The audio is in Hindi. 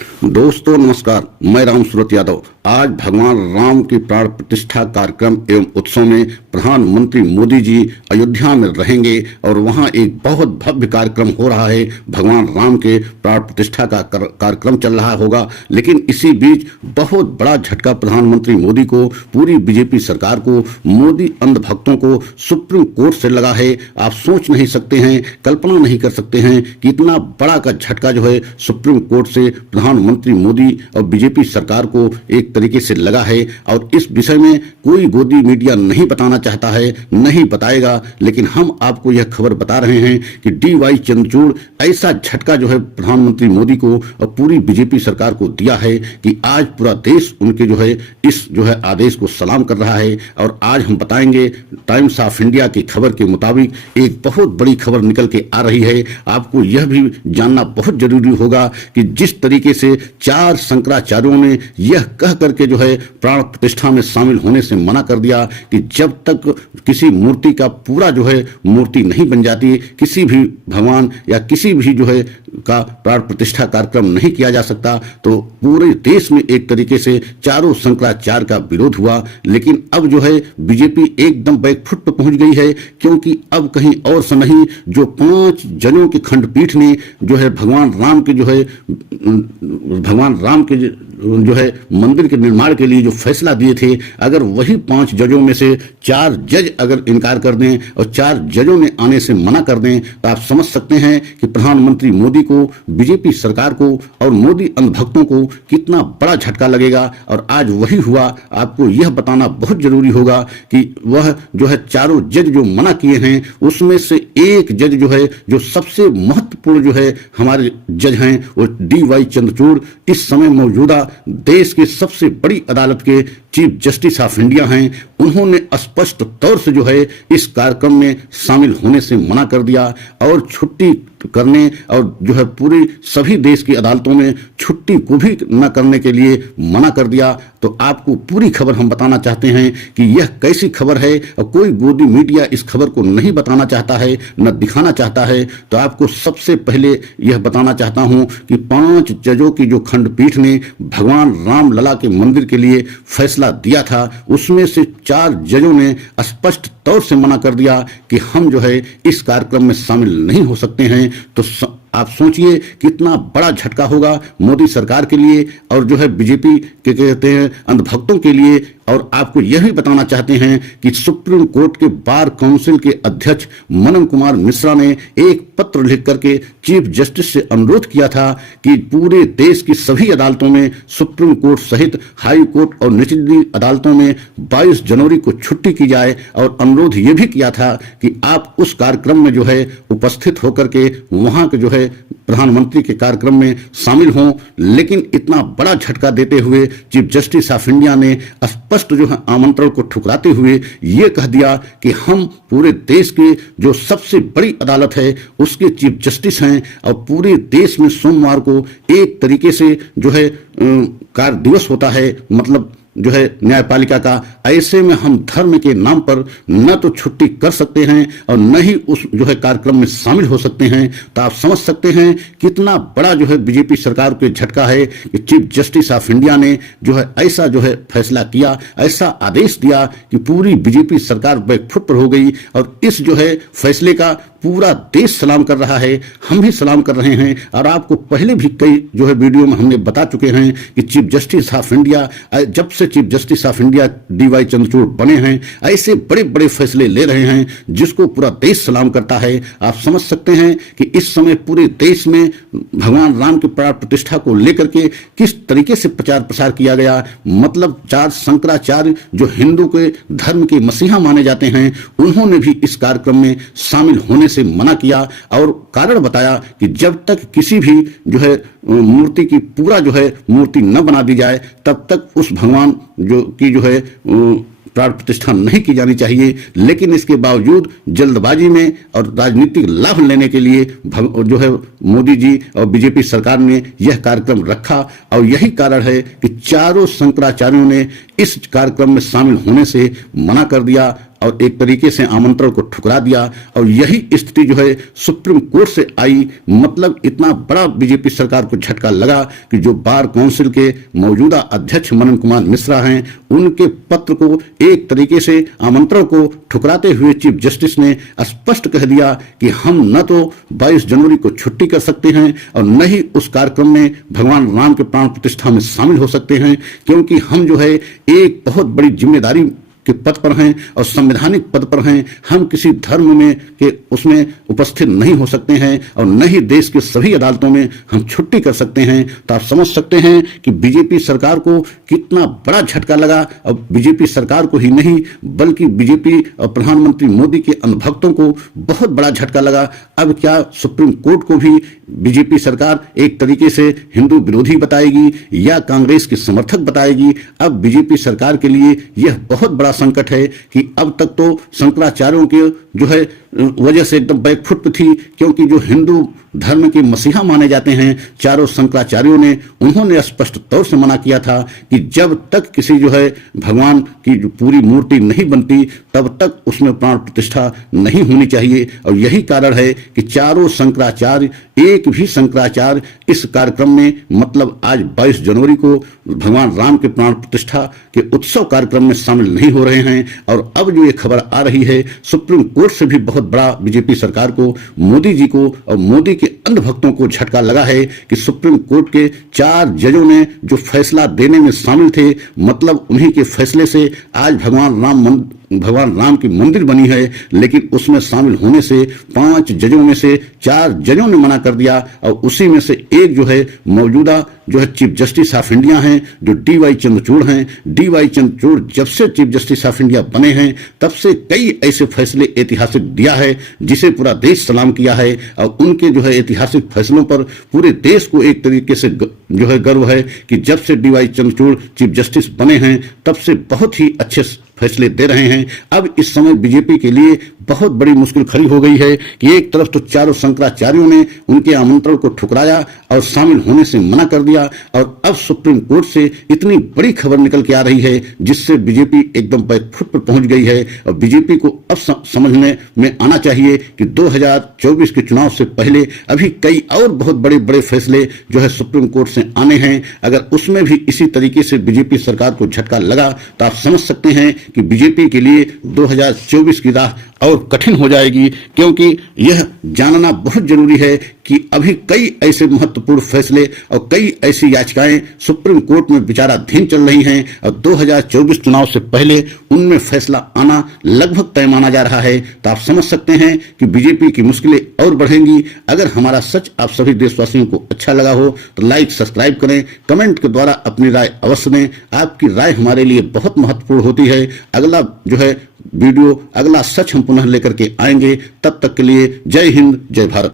दोस्तों नमस्कार, मैं राम सूरत यादव। आज भगवान राम की प्राण प्रतिष्ठा कार्यक्रम एवं उत्सव में प्रधानमंत्री मोदी जी अयोध्या में रहेंगे और वहां एक बहुत भव्य कार्यक्रम हो रहा है। भगवान राम के प्राण प्रतिष्ठा का कार्यक्रम चल रहा होगा, लेकिन इसी बीच बहुत बड़ा झटका प्रधानमंत्री मोदी को, पूरी बीजेपी सरकार को, मोदी अंधभक्तों को सुप्रीम कोर्ट से लगा है। आप सोच नहीं सकते हैं, कल्पना नहीं कर सकते हैं कि इतना बड़ा का झटका जो है सुप्रीम कोर्ट से प्रधानमंत्री मोदी और बीजेपी सरकार को एक तरीके से लगा है। और इस विषय में कोई गोदी मीडिया नहीं बताना चाहता है, नहीं बताएगा, लेकिन हम आपको यह खबर बता रहे हैं कि DY चंद्रचूड़ ऐसा झटका जो है प्रधानमंत्री मोदी को और पूरी बीजेपी सरकार को दिया है कि आज पूरा देश उनके जो है इस जो है आदेश को सलाम कर रहा है। और आज हम बताएंगे, टाइम्स ऑफ इंडिया की खबर के मुताबिक एक बहुत बड़ी खबर निकल के आ रही है। आपको यह भी जानना बहुत जरूरी होगा कि जिस तरीके से 4 शंकराचार्यों ने यह कह करके जो है प्राण प्रतिष्ठा में शामिल होने से मना कर दिया कि जब तक किसी मूर्ति का पूरा जो है मूर्ति नहीं बन जाती, किसी भी भगवान या किसी भी जो है का प्राण प्रतिष्ठा कार्यक्रम नहीं किया जा सकता। तो पूरे देश में एक तरीके से चारों शंकराचार्य का विरोध हुआ। लेकिन अब जो है बीजेपी एकदम बैकफुट पर पहुंच गई है, क्योंकि अब कहीं और से नहीं, जो 5 जजों की खंडपीठ ने जो है भगवान राम के जो है मंदिर के निर्माण के लिए जो फैसला दिए थे, अगर वही 5 जजों में से 4 जज अगर इनकार कर दें और 4 जजों ने आने से मना कर दें, तो आप समझ सकते हैं कि प्रधानमंत्री मोदी को, बीजेपी सरकार को और मोदी अंधभक्तों को कितना बड़ा झटका लगेगा। और आज वही हुआ। आपको यह बताना बहुत जरूरी होगा कि वह जो है चारों जज जो मना किए हैं, उसमें से एक जज जो है, जो सबसे महत्वपूर्ण जो है हमारे जज हैं, वो DY चंद्रचूड़ इस समय मौजूदा देश की सबसे बड़ी अदालत के चीफ जस्टिस ऑफ इंडिया हैं। उन्होंने स्पष्ट तौर से जो है इस कार्यक्रम में शामिल होने से मना कर दिया और छुट्टी करने और जो है पूरी सभी देश की अदालतों में छुट्टी को भी न करने के लिए मना कर दिया। तो आपको पूरी खबर हम बताना चाहते हैं कि यह कैसी खबर है, और कोई गोदी मीडिया इस खबर को नहीं बताना चाहता है, न दिखाना चाहता है। तो आपको सबसे पहले यह बताना चाहता हूं कि 5 जजों की जो खंडपीठ ने भगवान राम लला के मंदिर के लिए फैसला दिया था, उसमें से 4 जजों ने स्पष्ट तौर से मना कर दिया कि हम जो है इस कार्यक्रम में शामिल नहीं हो सकते हैं। तो आप सोचिए कितना बड़ा झटका होगा मोदी सरकार के लिए और जो है बीजेपी के कहते हैं अंधभक्तों के लिए। और आपको यह भी बताना चाहते हैं कि सुप्रीम कोर्ट के बार काउंसिल के अध्यक्ष मनन कुमार मिश्रा ने एक पत्र लिख करके चीफ जस्टिस से अनुरोध किया था कि पूरे देश की सभी अदालतों में, सुप्रीम कोर्ट सहित हाई कोर्ट और निचली अदालतों में 22 जनवरी को छुट्टी की जाए। और अनुरोध यह भी किया था कि आप उस कार्यक्रम में जो है उपस्थित होकर के वहां के जो है प्रधानमंत्री के कार्यक्रम में शामिल हों। लेकिन इतना बड़ा झटका देते हुए चीफ जस्टिस ऑफ इंडिया ने स्पष्ट जो है आमंत्रण को ठुकराते हुए ये कह दिया कि हम पूरे देश के जो सबसे बड़ी अदालत है उसके चीफ जस्टिस हैं, और पूरे देश में सोमवार को एक तरीके से जो है कार्य दिवस होता है, मतलब जो है न्यायपालिका का। ऐसे में हम धर्म के नाम पर न तो छुट्टी कर सकते हैं और न ही उस जो है कार्यक्रम में शामिल हो सकते हैं। तो आप समझ सकते हैं कितना बड़ा जो है बीजेपी सरकार के झटका है कि चीफ जस्टिस ऑफ इंडिया ने जो है ऐसा जो है फैसला किया, ऐसा आदेश दिया कि पूरी बीजेपी सरकार बैकफुट पर हो गई। और इस जो है फैसले का पूरा देश सलाम कर रहा है, हम भी सलाम कर रहे हैं। और आपको पहले भी कई जो है वीडियो में हमने बता चुके हैं कि चीफ जस्टिस ऑफ इंडिया, जब से chief justice of India DY Chandrachud बने हैं, ऐसे बड़े बड़े फैसले ले रहे हैं जिसको पूरा देश सलाम करता है। आप समझ सकते हैं कि इस समय पूरे देश में भगवान राम के प्राण प्रतिष्ठा को लेकर के किस तरीके से प्रचार प्रसार किया गया। मतलब 4 शंकराचार्य जो हिंदू के धर्म के मसीहा माने जाते हैं, उन्होंने भी इस कार्यक्रम में शामिल होने से मना किया और कारण बताया कि जब तक किसी भी जो है मूर्ति की पूरा जो है मूर्ति न बना दी जाए, तब तक उस भगवान जो की जो है प्राण प्रतिष्ठा नहीं की जानी चाहिए। लेकिन इसके बावजूद जल्दबाजी में और राजनीतिक लाभ लेने के लिए जो है मोदी जी और बीजेपी सरकार ने यह कार्यक्रम रखा। और यही कारण है कि चारों शंकराचार्यों ने इस कार्यक्रम में शामिल होने से मना कर दिया। और एक तरीके से आमंत्रण को ठुकरा दिया। और यही स्थिति जो है सुप्रीम कोर्ट से आई, मतलब इतना बड़ा बीजेपी सरकार को झटका लगा कि जो बार काउंसिल के मौजूदा अध्यक्ष मनन कुमार मिश्रा हैं, उनके पत्र को एक तरीके से आमंत्रण को ठुकराते हुए चीफ जस्टिस ने स्पष्ट कह दिया कि हम न तो 22 जनवरी को छुट्टी कर सकते हैं और न ही उस कार्यक्रम में भगवान राम के प्राण प्रतिष्ठा में शामिल हो सकते हैं, क्योंकि हम जो है एक बहुत बड़ी जिम्मेदारी के पद पर हैं और संवैधानिक पद पर हैं। हम किसी धर्म में के उसमें उपस्थित नहीं हो सकते हैं और न ही देश के सभी अदालतों में हम छुट्टी कर सकते हैं। तो आप समझ सकते हैं कि बीजेपी सरकार को कितना बड़ा झटका लगा। और बीजेपी सरकार को ही नहीं बल्कि बीजेपी और प्रधानमंत्री मोदी के अंधभक्तों को बहुत बड़ा झटका लगा। अब क्या सुप्रीम कोर्ट को भी बीजेपी सरकार एक तरीके से हिंदू विरोधी बताएगी या कांग्रेस की समर्थक बताएगी? अब बीजेपी सरकार के लिए यह बहुत बड़ा संकट है कि अब तक तो शंकराचार्यों के जो है वजह से एकदम बैकफुट पे थी, क्योंकि जो हिंदू धर्म के मसीहा माने जाते हैं चारों शंकराचार्यों ने, उन्होंने स्पष्ट तौर से मना किया था कि जब तक किसी जो है भगवान की जो पूरी मूर्ति नहीं बनती तब तक उसमें प्राण प्रतिष्ठा नहीं होनी चाहिए। और यही कारण है कि चारों शंकराचार्य, एक भी शंकराचार्य इस कार्यक्रम में, मतलब आज 22 जनवरी को भगवान राम के प्राण प्रतिष्ठा के उत्सव कार्यक्रम में शामिल नहीं हो रहे हैं। और अब जो ये खबर आ रही है सुप्रीम कोर्ट से भी बहुत बड़ा बीजेपी सरकार को, मोदी जी को और मोदी के अंधभक्तों को झटका लगा है कि सुप्रीम कोर्ट के 4 जजों ने जो फैसला देने में शामिल थे, मतलब उन्हीं के फैसले से आज भगवान राम की मंदिर बनी है, लेकिन उसमें शामिल होने से 5 जजों में से 4 जजों ने मना कर दिया। और उसी में से एक जो है मौजूदा जो है चीफ जस्टिस ऑफ इंडिया हैं, जो DY चंद्रचूड़ हैं। DY चंद्रचूड़ जब से चीफ जस्टिस ऑफ इंडिया बने हैं तब से कई ऐसे फैसले ऐतिहासिक दिया है जिसे पूरा देश सलाम किया है। और उनके जो है ऐतिहासिक फैसलों पर पूरे देश को एक तरीके से जो है गर्व है कि जब से DY चंद्रचूड़ चीफ जस्टिस बने हैं तब से बहुत ही अच्छे फैसले दे रहे हैं। अब इस समय बीजेपी के लिए बहुत बड़ी मुश्किल खड़ी हो गई है कि एक तरफ तो चारों शंकराचार्यों ने उनके आमंत्रण को ठुकराया और शामिल होने से मना कर दिया, और अब सुप्रीम कोर्ट से इतनी बड़ी खबर निकल के आ रही है जिससे बीजेपी एकदम बैकफुट पर पहुंच गई है। और बीजेपी को अब समझने में आना चाहिए कि 2024 के चुनाव से पहले अभी कई और बहुत बड़े बड़े फैसले जो है सुप्रीम कोर्ट से आने हैं। अगर उसमें भी इसी तरीके से बीजेपी सरकार को झटका लगा तो आप समझ सकते हैं कि बीजेपी के लिए 2024 की राह और कठिन हो जाएगी, क्योंकि यह जानना बहुत जरूरी है कि अभी कई ऐसे महत्वपूर्ण फैसले और कई ऐसी याचिकाएं सुप्रीम कोर्ट में विचाराधीन चल रही हैं और 2024 चुनाव से पहले उनमें फैसला आना लगभग तय माना जा रहा है। तो आप समझ सकते हैं कि बीजेपी की मुश्किलें और बढ़ेंगी। अगर हमारा सच आप सभी देशवासियों को अच्छा लगा हो तो लाइक सब्सक्राइब करें, कमेंट के द्वारा अपनी राय अवश्य दें। आपकी राय हमारे लिए बहुत महत्वपूर्ण होती है। अगला जो है वीडियो, अगला सच हम पुनः लेकर के आएंगे। तब तक के लिए जय हिंद, जय भारत।